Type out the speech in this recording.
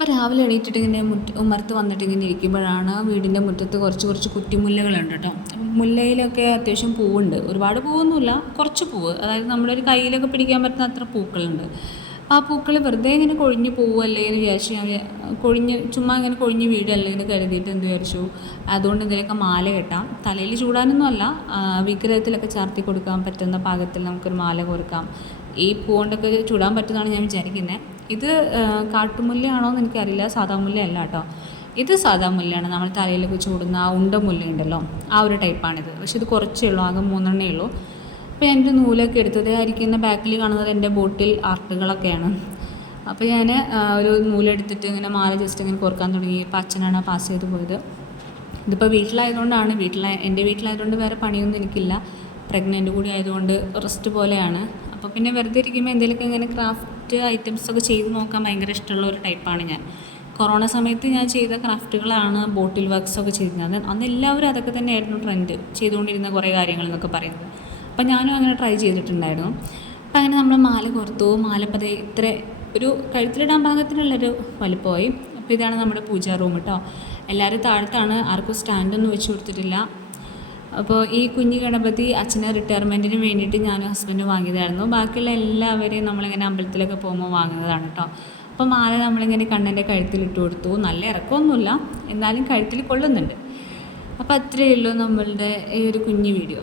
അപ്പോൾ രാവിലെ എണീറ്റിട്ട് ഇങ്ങനെ ഉമ്മറത്ത് വന്നിട്ട് ഇങ്ങനെ ഇരിക്കുമ്പോഴാണ് വീടിൻ്റെ മുറ്റത്ത് കുറച്ച് കുറ്റിമുല്ലകളുണ്ട് കേട്ടോ. മുല്ലയിലൊക്കെ അത്യാവശ്യം പൂവുണ്ട്, ഒരുപാട് പൂവൊന്നുമില്ല, കുറച്ച് പൂവ്, അതായത് നമ്മളൊരു കയ്യിലൊക്കെ പിടിക്കാൻ പറ്റുന്ന അത്ര പൂക്കളുണ്ട്. അപ്പോൾ ആ പൂക്കൾ വെറുതെ ഇങ്ങനെ കൊഴിഞ്ഞ് പോവല്ലേ എന്ന് വിചാരിച്ച് ഞാൻ ചുമ്മാ ഇങ്ങനെ കൊഴിഞ്ഞ് വീഴല്ലേ എന്ന് കരുതിയിട്ട് എന്ത് വിചാരിച്ചു, അതുകൊണ്ട് എന്തെങ്കിലുമൊക്കെ മാല കെട്ടാം. തലയിൽ ചൂടാനൊന്നുമല്ല, വിഗ്രഹത്തിലൊക്കെ ചാർത്തി കൊടുക്കാൻ പറ്റുന്ന പാകത്തിൽ നമുക്കൊരു മാല കോർക്കാം. ഈ പൂ കൊണ്ടൊക്കെ ചൂടാൻ പറ്റുന്നതാണ് ഞാൻ വിചാരിക്കുന്നത്. ഇത് കാട്ടുമുല്ലയാണോ എന്ന് എനിക്കറിയില്ല, സാധാ മുല്ലയല്ല കേട്ടോ. ഇത് സാധാ മുല്ലയാണ്, നമ്മൾ തലയിലൊക്കെ ചൂടുന്ന ആ ഉണ്ടമുല്ല ഉണ്ടല്ലോ, ആ ഒരു ടൈപ്പാണിത്. പക്ഷെ ഇത് കുറച്ചേ ഉള്ളൂ, ആകെ 3 ഉള്ളൂ. അപ്പോൾ എൻ്റെ നൂലൊക്കെ എടുത്തത് ആയിരിക്കുന്ന ബാക്കിൽ കാണുന്നത് എൻ്റെ ബോട്ടിൽ ആർട്ടുകളൊക്കെയാണ്. അപ്പോൾ ഞാൻ ഒരു നൂലെടുത്തിട്ട് ഇങ്ങനെ മാല ജസ്റ്റ് ഇങ്ങനെ കോർക്കാൻ തുടങ്ങി. ഇപ്പോൾ അച്ഛനാണ് പാസ് ചെയ്ത് പോയത്. ഇതിപ്പോൾ വീട്ടിലായതുകൊണ്ടാണ്, എൻ്റെ വീട്ടിലായതുകൊണ്ട് വേറെ പണിയൊന്നും എനിക്കില്ല, പ്രഗ്നൻ്റ് കൂടി ആയതുകൊണ്ട് റെസ്റ്റ് പോലെയാണ്. അപ്പോൾ പിന്നെ വെറുതെ ഇരിക്കുമ്പോൾ എന്തെങ്കിലുമൊക്കെ ഇങ്ങനെ ക്രാഫ്റ്റ് ഐറ്റംസൊക്കെ ചെയ്ത് നോക്കാൻ ഭയങ്കര ഇഷ്ടമുള്ള ഒരു ടൈപ്പാണ് ഞാൻ. കൊറോണ സമയത്ത് ഞാൻ ചെയ്ത ക്രാഫ്റ്റുകളാണ് ബോട്ടിൽ വർക്ക്സൊക്കെ ചെയ്തിരുന്നത്. അന്ന് എല്ലാവരും അതൊക്കെ തന്നെയായിരുന്നു ട്രെൻഡ്, ചെയ്തുകൊണ്ടിരുന്ന കുറേ കാര്യങ്ങൾ എന്നൊക്കെ പറയുന്നത്. അപ്പോൾ ഞാനും അങ്ങനെ ട്രൈ ചെയ്തിട്ടുണ്ടായിരുന്നു. അപ്പോൾ അങ്ങനെ നമ്മൾ മാല കോർത്തു. മാലപ്പത് ഇത്ര ഒരു കഴുത്തിലിടാൻ പാകത്തിനുള്ളൊരു വലുപ്പമായി. അപ്പോൾ ഇതാണ് നമ്മുടെ പൂജാ റൂം കേട്ടോ. എല്ലാവരും താഴത്താണ്, ആർക്കും സ്റ്റാൻഡൊന്നും വെച്ച് കൊടുത്തിട്ടില്ല. അപ്പോൾ ഈ കുഞ്ഞു ഗണപതി അച്ഛന് റിട്ടയർമെൻറ്റിന് വേണ്ടിയിട്ട് ഞാനും ഹസ്ബൻഡും വാങ്ങിയതായിരുന്നു. ബാക്കിയുള്ള എല്ലാവരെയും നമ്മളിങ്ങനെ അമ്പലത്തിലൊക്കെ പോകുമ്പോൾ വാങ്ങുന്നതാണ് കേട്ടോ. അപ്പോൾ മാല നമ്മളിങ്ങനെ കണ്ണൻ്റെ കഴുത്തിലിട്ട് കൊടുത്തു. നല്ല ഇറക്കമൊന്നുമില്ല, എന്നാലും കഴുത്തിൽ കൊള്ളുന്നുണ്ട്. അപ്പോൾ അത്രയേ ഉള്ളൂ നമ്മളുടെ ഈ ഒരു കുഞ്ഞു വീഡിയോ.